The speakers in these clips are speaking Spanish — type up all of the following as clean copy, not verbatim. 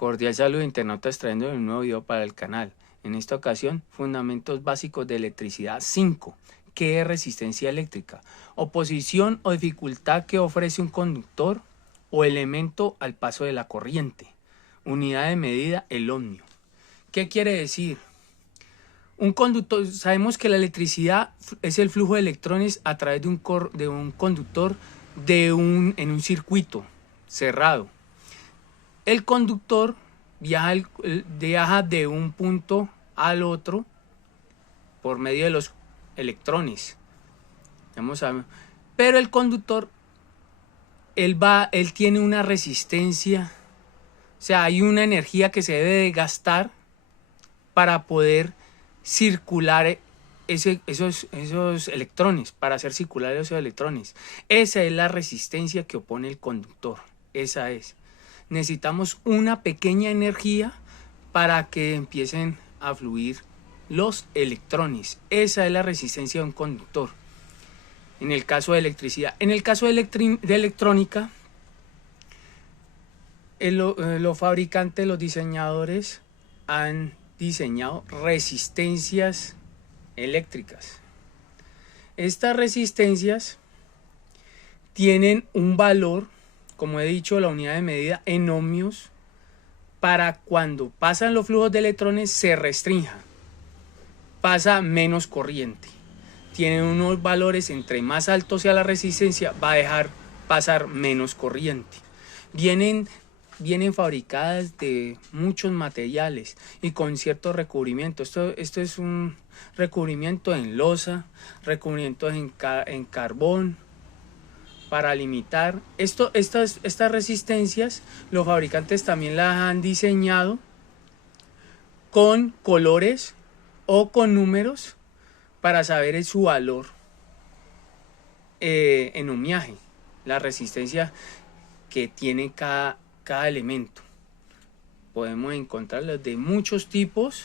Cordial saludo internautas, trayendo un nuevo video para el canal. En esta ocasión, fundamentos básicos de electricidad 5. ¿Qué es resistencia eléctrica? Oposición o dificultad que ofrece un conductor o elemento al paso de la corriente. Unidad de medida, el ohmio. ¿Qué quiere decir? Un conductor, sabemos que la electricidad es el flujo de electrones a través de un conductor en un circuito cerrado. El conductor viaja de un punto al otro por medio de los electrones. Pero el conductor, él tiene una resistencia, o sea, hay una energía que se debe de gastar para poder circular esos electrones, para hacer circular esos electrones. Esa es la resistencia que opone el conductor, esa es. Necesitamos una pequeña energía para que empiecen a fluir los electrones. Esa es la resistencia de un conductor. En el caso de electricidad. En el caso de electrónica, los fabricantes, los diseñadores han diseñado resistencias eléctricas. Estas resistencias tienen un valor, como he dicho, la unidad de medida en ohmios, para cuando pasan los flujos de electrones se restrinja, pasa menos corriente. Tienen unos valores, entre más alto sea la resistencia, va a dejar pasar menos corriente. Vienen fabricadas de muchos materiales y con cierto recubrimiento. Esto es un recubrimiento en losa, recubrimientos en carbón, para limitar estas resistencias. Los fabricantes también las han diseñado con colores o con números para saber su valor en ohmiaje, la resistencia que tiene cada elemento. Podemos encontrarlas de muchos tipos,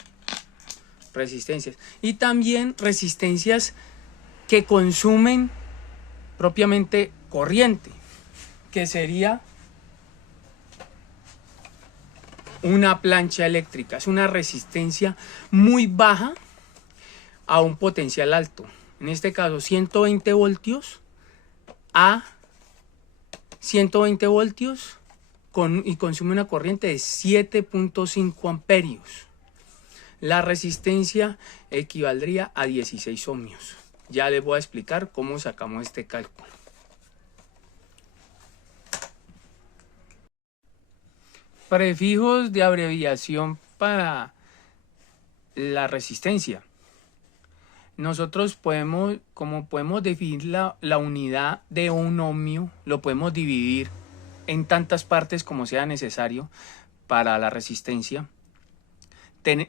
resistencias, y también resistencias que consumen propiamente corriente, que sería una plancha eléctrica. Es una resistencia muy baja a un potencial alto, en este caso 120 voltios a 120 voltios y consume una corriente de 7.5 amperios. La resistencia equivaldría a 16 ohmios. Ya les voy a explicar cómo sacamos este cálculo. Prefijos de abreviación para la resistencia. Nosotros podemos definir la unidad de un ohmio, lo podemos dividir en tantas partes como sea necesario para la resistencia.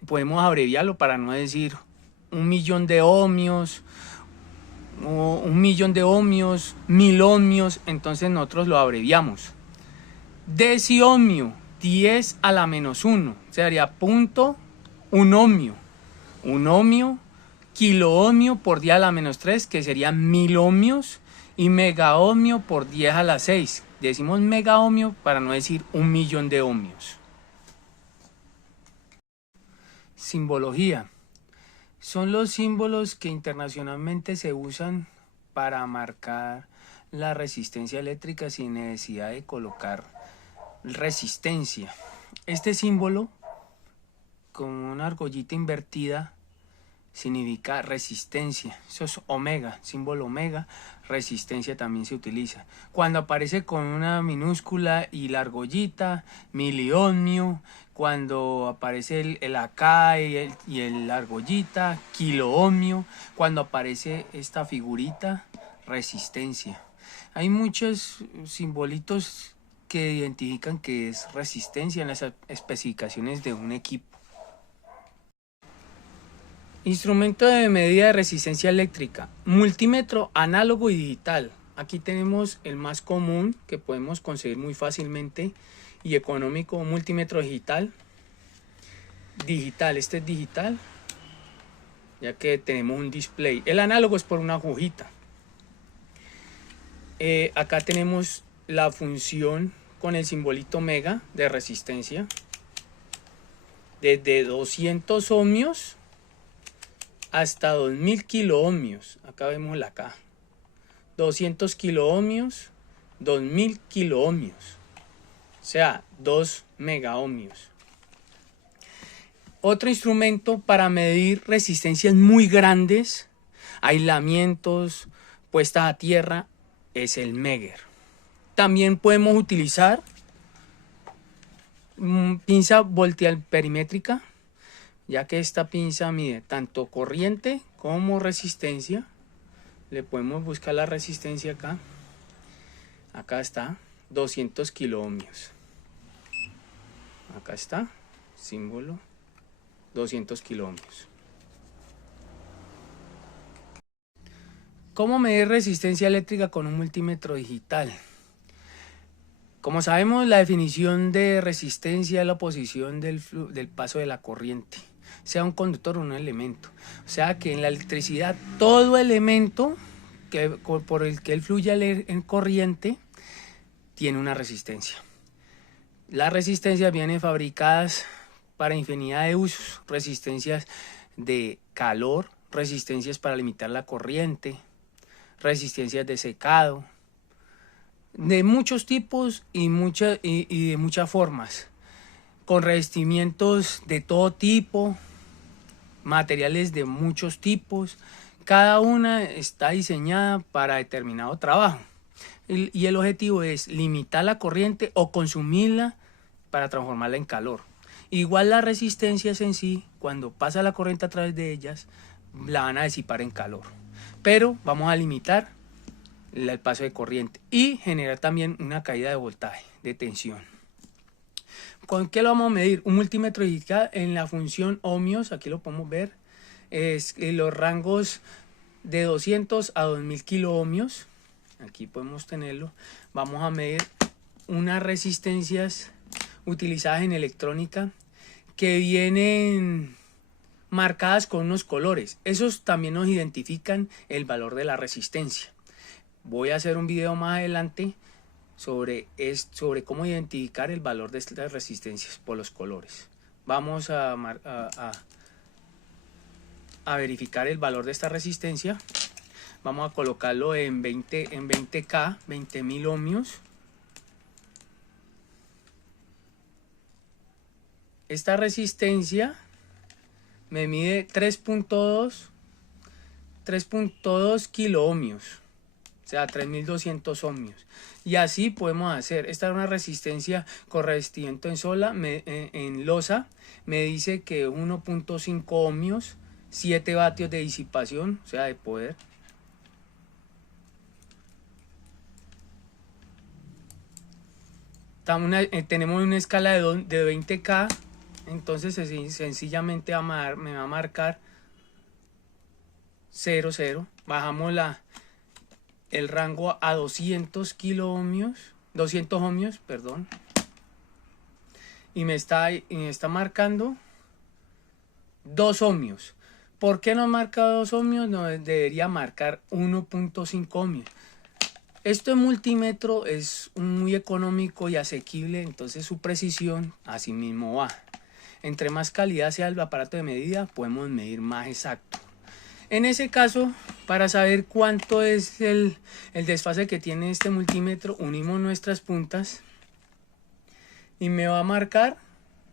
Podemos abreviarlo para no decir 1.000.000 de ohmios, o 1.000.000 de ohmios, 1.000 ohmios. Entonces nosotros lo abreviamos. Deciohmio, 10 a la menos 1, sería punto un ohmio. Un ohmio, kiloohmio por 10 a la menos 3, que serían 1.000 ohmios, y megaohmio por 10 a la 6. Decimos megaohmio para no decir 1.000.000 de ohmios. Simbología. Son los símbolos que internacionalmente se usan para marcar la resistencia eléctrica sin necesidad de colocar resistencia. Este símbolo, con una argollita invertida, significa resistencia. Eso es omega, símbolo omega. Resistencia también se utiliza. Cuando aparece con una minúscula y la argollita, miliohmio. Cuando aparece el acá y el argollita, kiloohmio. Cuando aparece esta figurita, resistencia. Hay muchos simbolitos que identifican que es resistencia en las especificaciones de un equipo. Instrumento de medida de resistencia eléctrica, multímetro análogo y digital. Aquí tenemos el más común que podemos conseguir muy fácilmente y económico, un multímetro digital. Este es digital, ya que tenemos un display. El análogo es por una agujita. Acá tenemos la función con el simbolito mega de resistencia. desde 200 ohmios hasta 2000 kiloohmios. Acá vemos la K. 200 kiloohmios, 2000 kiloohmios. O sea, 2 megaohmios. Otro instrumento para medir resistencias muy grandes, aislamientos, puestas a tierra, es el Megger. También podemos utilizar pinza voltialperimétrica, ya que esta pinza mide tanto corriente como resistencia. Le podemos buscar la resistencia acá. Acá está, 200 kiloohmios. Acá está, símbolo, 200 kiloohmios. ¿Cómo medir resistencia eléctrica con un multímetro digital? Como sabemos, la definición de resistencia es la oposición del paso de la corriente, sea un conductor o un elemento. O sea que en la electricidad todo elemento por el que fluye en corriente tiene una resistencia. Las resistencias vienen fabricadas para infinidad de usos: resistencias de calor, resistencias para limitar la corriente, resistencias de secado, de muchos tipos y de muchas formas, con revestimientos de todo tipo, materiales de muchos tipos. Cada una está diseñada para determinado trabajo y el objetivo es limitar la corriente o consumirla para transformarla en calor. Igual las resistencias en sí, cuando pasa la corriente a través de ellas, la van a disipar en calor, pero vamos a limitar el paso de corriente y generar también una caída de voltaje, de tensión. ¿Con qué lo vamos a medir? Un multímetro digital en la función ohmios, aquí lo podemos ver, es los rangos de 200 a 2000 kiloohmios. Aquí podemos tenerlo. Vamos a medir unas resistencias utilizadas en electrónica que vienen marcadas con unos colores. Esos también nos identifican el valor de la resistencia. Voy a hacer un video más adelante sobre cómo identificar el valor de estas resistencias por los colores. Vamos a verificar el valor de esta resistencia. Vamos a colocarlo en 20K, 20.000 ohmios. Esta resistencia me mide 3.2 kiloohmios, o sea, 3200 ohmios. Y así podemos hacer. Esta es una resistencia con revestimiento en losa. Me dice que 1.5 ohmios, 7 vatios de disipación, o sea, de poder. Tenemos una escala de 20K, entonces sencillamente me va a marcar 0, 0. Bajamos el rango a 200 ohmios, perdón. Y me está marcando 2 ohmios. ¿Por qué no marca 2 ohmios? No, debería marcar 1.5 ohmios. Este multímetro es muy económico y asequible, entonces su precisión así mismo va. Entre más calidad sea el aparato de medida, podemos medir más exacto. En ese caso, para saber cuánto es el desfase que tiene este multímetro, unimos nuestras puntas y me va a marcar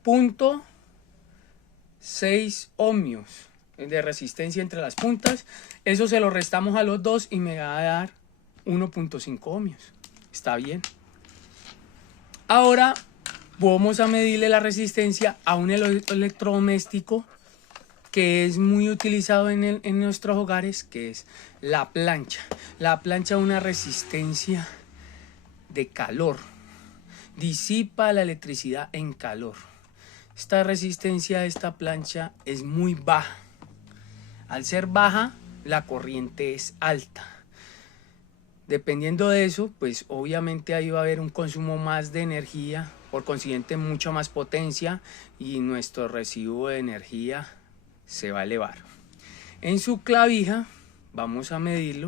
0.6 ohmios de resistencia entre las puntas. Eso se lo restamos a los dos y me va a dar 1.5 ohmios. Está bien. Ahora vamos a medirle la resistencia a un electrodoméstico que es muy utilizado en nuestros hogares, que es la plancha. La plancha es una resistencia de calor. Disipa la electricidad en calor. Esta resistencia de esta plancha es muy baja. Al ser baja, la corriente es alta. Dependiendo de eso, pues obviamente ahí va a haber un consumo más de energía, por consiguiente mucha más potencia, y nuestro residuo de energía se va a elevar. En su clavija vamos a medirlo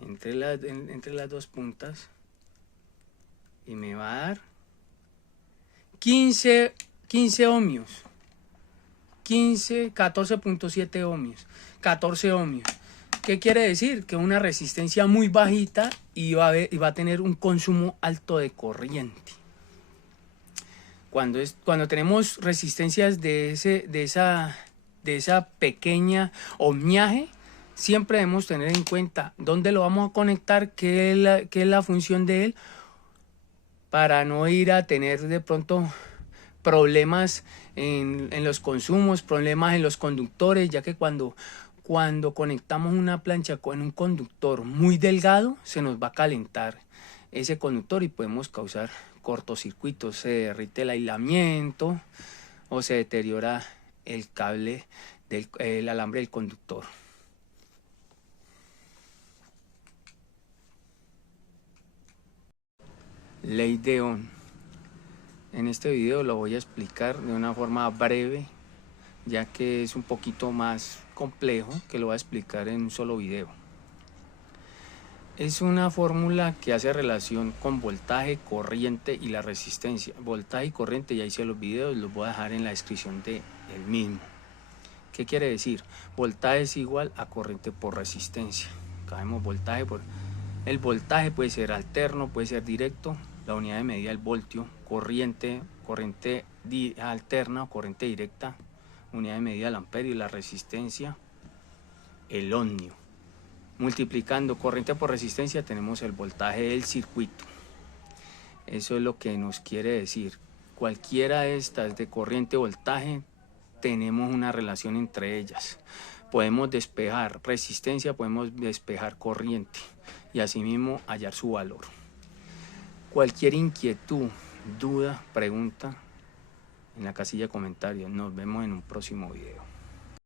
entre las dos puntas y me va a dar 15 ohmios, 14.7 ohmios, 14 ohmios. ¿Qué quiere decir? Que una resistencia muy bajita y va a tener un consumo alto de corriente. Cuando tenemos resistencias de esa pequeña ohmiaje, siempre debemos tener en cuenta dónde lo vamos a conectar, qué es la función de él, para no ir a tener de pronto problemas en los consumos, problemas en los conductores, ya que cuando conectamos una plancha con un conductor muy delgado, se nos va a calentar ese conductor y podemos causar cortocircuitos, se derrite el aislamiento o se deteriora el cable el alambre del conductor. Ley de Ohm. En este video lo voy a explicar de una forma breve, ya que es un poquito más complejo que lo voy a explicar en un solo video. Es una fórmula que hace relación con voltaje, corriente y la resistencia. Voltaje y corriente, ya hice los videos, los voy a dejar en la descripción del mismo. ¿Qué quiere decir? Voltaje es igual a corriente por resistencia. Acá vemos voltaje por... El voltaje puede ser alterno, puede ser directo. La unidad de medida el voltio. Corriente alterna o corriente directa, unidad de medida el amperio, y la resistencia el ohmio. Multiplicando corriente por resistencia tenemos el voltaje del circuito. Eso es lo que nos quiere decir. Cualquiera de estas, de corriente o voltaje, tenemos una relación entre ellas. Podemos despejar resistencia, podemos despejar corriente y asimismo hallar su valor. Cualquier inquietud, duda, pregunta en la casilla de comentarios. Nos vemos en un próximo video.